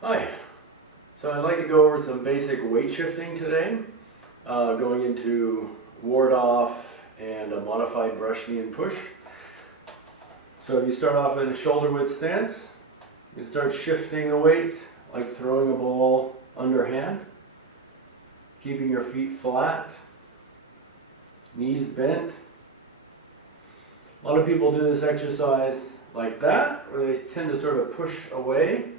Hi. So I'd like to go over some basic weight shifting today, going into ward off and a modified brush knee and push. So you start off in a shoulder width stance. You start shifting the weight like throwing a ball underhand, keeping your feet flat, knees bent. A lot of people do this exercise like that, where they tend to sort of push away.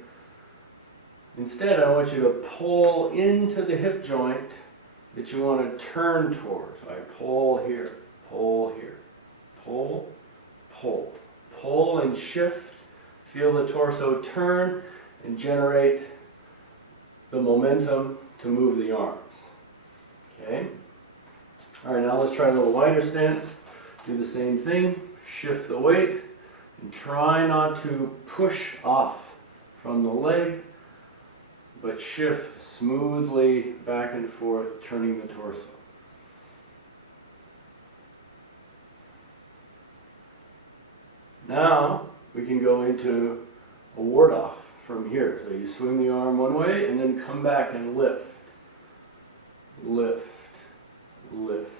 Instead, I want you to pull into the hip joint that you want to turn towards. I pull here, pull, pull. Pull and shift. Feel the torso turn and generate the momentum to move the arms. Okay? All right, now let's try a little wider stance. Do the same thing. Shift the weight and try not to push off from the leg, but shift smoothly back and forth, turning the torso. Now we can go into a ward off from here. So you swing the arm one way and then come back and lift. Lift, lift.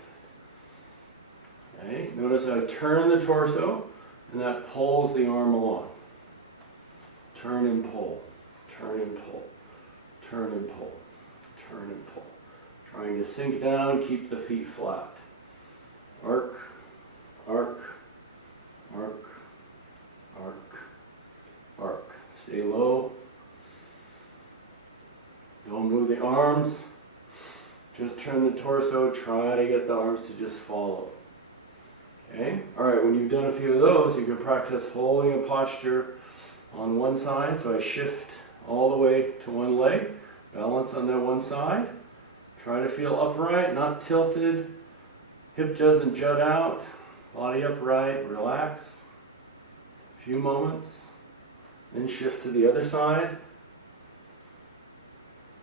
Okay, notice I turn the torso and that pulls the arm along. Turn and pull, turn and pull. Turn and pull, turn and pull. Trying to sink down, keep the feet flat. Arc, arc, arc, arc, arc. Stay low. Don't move the arms. Just turn the torso. Try to get the arms to just follow. Okay? Alright, when you've done a few of those, you can practice holding a posture on one side. So I shift all the way to one leg. Balance on that one side. Try to feel upright, not tilted. Hip doesn't jut out. Body upright, relax. A few moments. Then shift to the other side.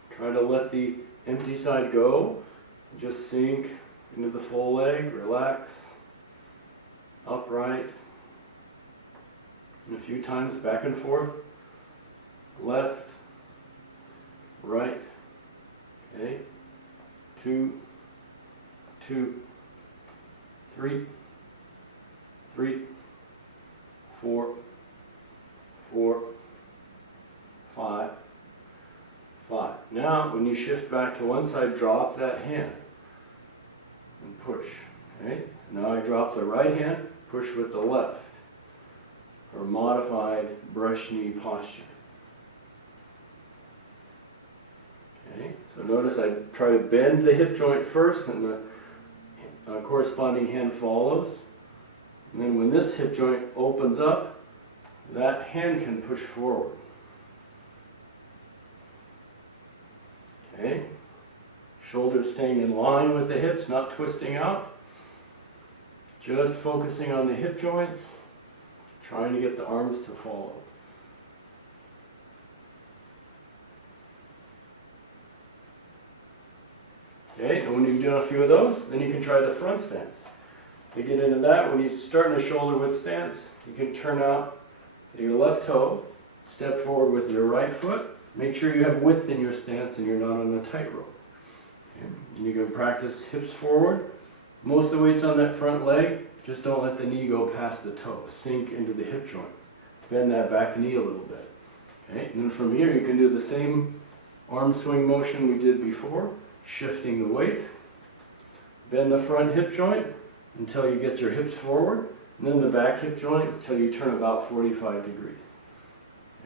Try to let the empty side go. Just sink into the full leg, relax. Upright. And a few times back and forth. Left. Right, okay, 2, 2, 3, 3, 4, 4, 5, 5. Now, when you shift back to one side, drop that hand and push, okay? Now I drop the right hand, push with the left for modified brush knee posture. Okay, so notice I try to bend the hip joint first and the corresponding hand follows. And then when this hip joint opens up, that hand can push forward. Okay, shoulders staying in line with the hips, not twisting out. Just focusing on the hip joints, trying to get the arms to follow. Okay, and when you've done a few of those, then you can try the front stance. To get into that, when you start in a shoulder width stance, you can turn out to your left toe, step forward with your right foot. Make sure you have width in your stance and you're not on a tightrope. Okay, and you can practice hips forward. Most of the weight's on that front leg. Just don't let the knee go past the toe. Sink into the hip joint. Bend that back knee a little bit. Okay, and then from here you can do the same arm swing motion we did before. Shifting the weight, bend the front hip joint until you get your hips forward, and then the back hip joint until you turn about 45 degrees.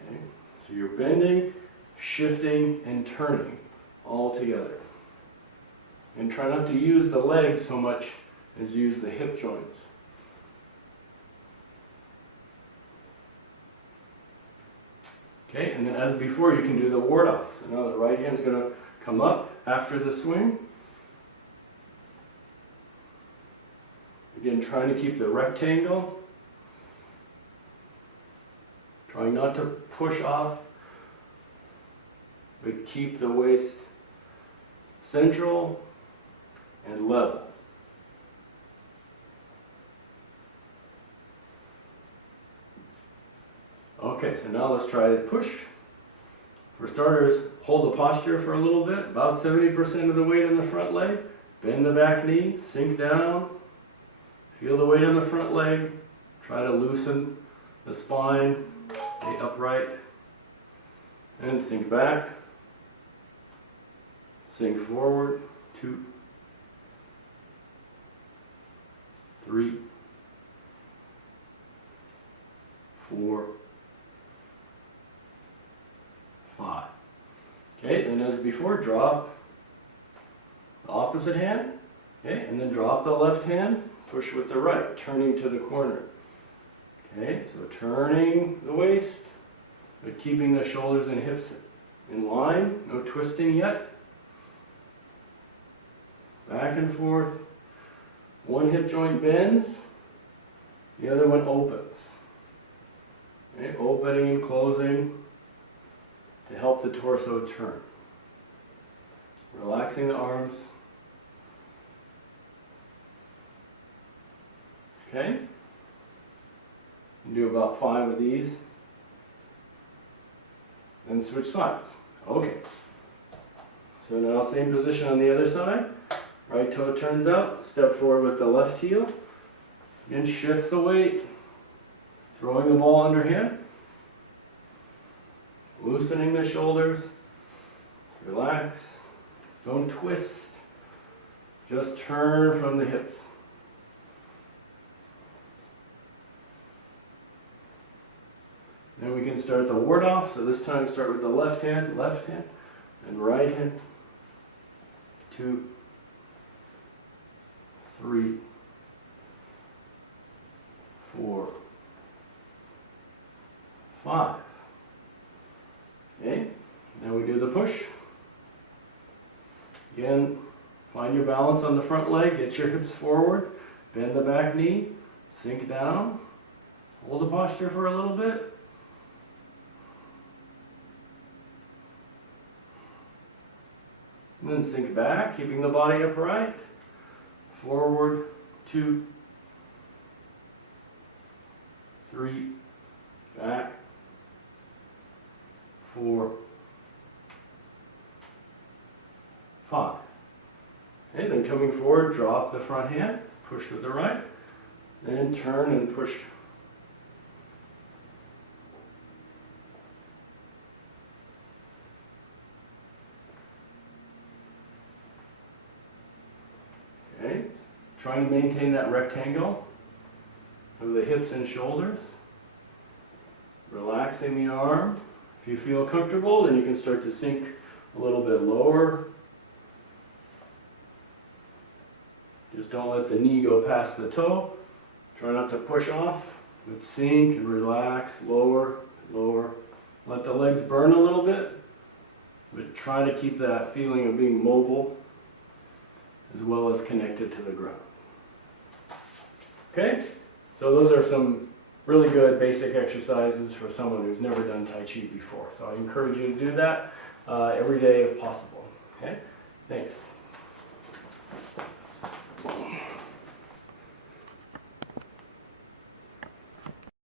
Okay? So you're bending, shifting, and turning all together. And try not to use the legs so much as use the hip joints. Okay, and then as before, you can do the ward off. So now the right hand's going to come up after the swing. Again, trying to keep the rectangle. Trying not to push off, but keep the waist central and level. Okay, so now let's try the push For starters, hold the posture for a little bit, about 70% of the weight in the front leg. Bend the back knee, sink down, feel the weight on the front leg. Try to loosen the spine, stay upright, and sink back, sink forward, 2, 3, 4, 5. Okay, and as before, drop the opposite hand, okay, and then drop the left hand, push with the right, turning to the corner. Okay, so turning the waist, but keeping the shoulders and hips in line, no twisting yet. Back and forth. One hip joint bends, the other one opens. Okay, opening and closing to help the torso turn. Relaxing the arms. Okay? You do about 5 of these. Then switch sides. Okay. So now same position on the other side. Right toe turns out, step forward with the left heel, and shift the weight, throwing the ball underhand, loosening the shoulders, relax, don't twist, just turn from the hips. Then we can start the ward off, so this time start with the left hand, and right hand, 2, 3, 4, 5. Okay, now we do the push. Again, find your balance on the front leg, get your hips forward, bend the back knee, sink down, hold the posture for a little bit. And then sink back, keeping the body upright. Forward, 2, 3, back, 4, 5. Okay, then coming forward, drop the front hand, push with the right, then turn and push. Okay, trying to maintain that rectangle of the hips and shoulders. Relaxing the arm. If you feel comfortable, then you can start to sink a little bit lower. Just don't let the knee go past the toe. Try not to push off, but sink and relax, lower, lower. Let the legs burn a little bit, but try to keep that feeling of being mobile as well as connected to the ground. Okay, so those are some really good basic exercises for someone who's never done Tai Chi before. So I encourage you to do that every day if possible. Okay, thanks.